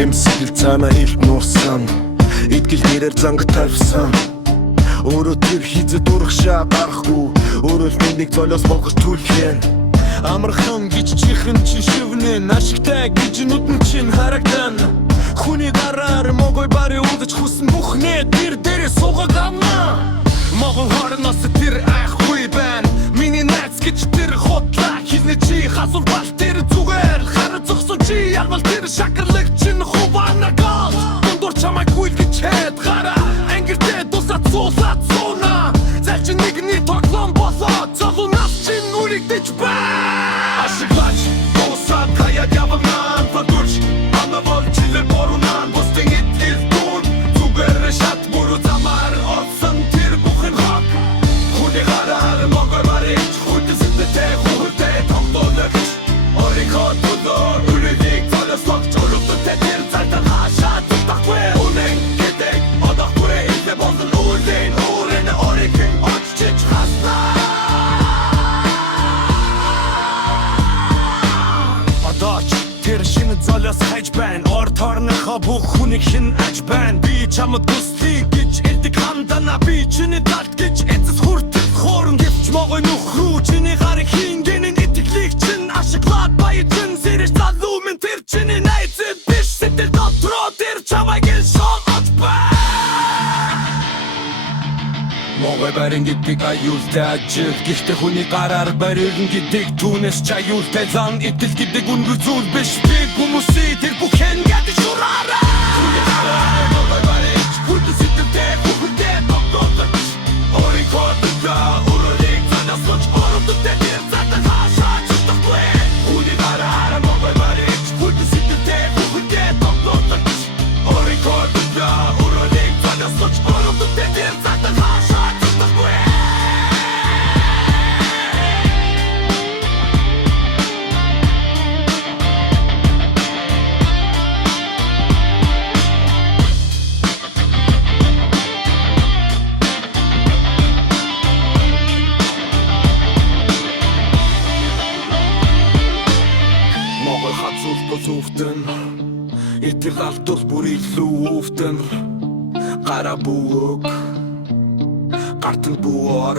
Дэмсэл цаана илт нуусан Итгэл нэрээр занга тавьсан Өөрөө тэр хизэд урагшаа гарахгүй Өөрөө л нэг золиос болгож түлхэн Амархан гэж чихрэн чи шивнэн Ашигтай гэж нүдэн чин харагдан Хүний гараар могой бари удаж хүсэн бүхнээ Тэр дээрээ суугаг авна Могон хорноос тэр айхгүй байна Миний найз гэж тэр хотлаа Хизний чи хасур бал тэр зүгээр Хараа зогсон чи ягвал тэр шакарлаг чин хувана гол Дундуур чамайг хүлгэж хэд гараа Ангиртэй тусаад суулаад сууна Залчин нэгний тоглоом болоод Залунаас чин үрэгдэж бай Ашиглаач тусаад хаяад явагнaan Фадурч амнавол чилэр борунaan Бустын итгэл дүүн Зүгээрээ шат бүрүү замаар Олсон тэр бүхэн хак Хүний гараар могор барич Хүйтэн сэтгэтэй хүүхэлтэй тоглоологч Орийнхоо төлөө үрэлийг золиослогч Өрөвдөтэй тэр зайтан хаашаа зүтахгүй Үнэн гэдэг одохгүй Илээ болон үүлэн Үүрэнэ орикэн оччиж хаснаа Одооч тэр шинэ золиос хайж байна Ор торныхоо бүх хүнийг хин аж байна Би чамд туслий гэж элдэг хандана Би чиний талд гэж эцэс хүртэл хоорон Гэвч могой нөхрүү чиний гарыг хингэнэн итгэлийг чин Ашиглаад баяжин сэрэж залуу минь тэр чиний найзад биш Сэтэл дотроо тэр чамайг ил шоол оч бай Могой барин гэдэг аюултай ажил Гэхдээ хүний гараар барилн гэдэг түүнээс ч аюултай зан Итэл гэдэг үнгүй зүйл биш Би хүмүүсий тэр бүхэн гэдэг шураараа Хүний гараар могой барич Хүйтэн сэтгэлтэй бүхэндээ тоглоологч Орийнхоо төлөө өрөөлийг золиослож Өрөвдөтэй тэр зайтан хаашаа зүтахгүй Хүний гараар могой барич Хүйтэн сэтгэлтэй бүхэндээ тоглоологч Орийнхоо төлөө өрөөлийг золиослож Өрөвдөтэй тэр зайтан хаашаа зүтахгүй Могой хацуултус өвтөн Итгэл алдвал бүр илүү өвтөн Гара бүг Гартан буор